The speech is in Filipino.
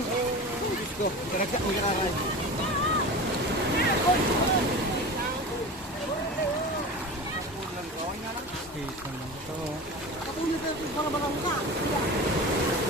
Diyos ko, daragsak mo kakain. Station lang ito. Katulad ng mga mga mukha.